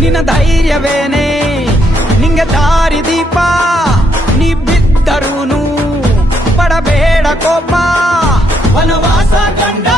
ನಿನ್ನ ಧೈರ್ಯವೇನೆ ನಿಂಗೆ ದಾರಿ ದೀಪ, ನೀ ಬಿದ್ದರೂನು ಪಡಬೇಡ ಕೋಪ. ವನವಾಸ ಕಂಡ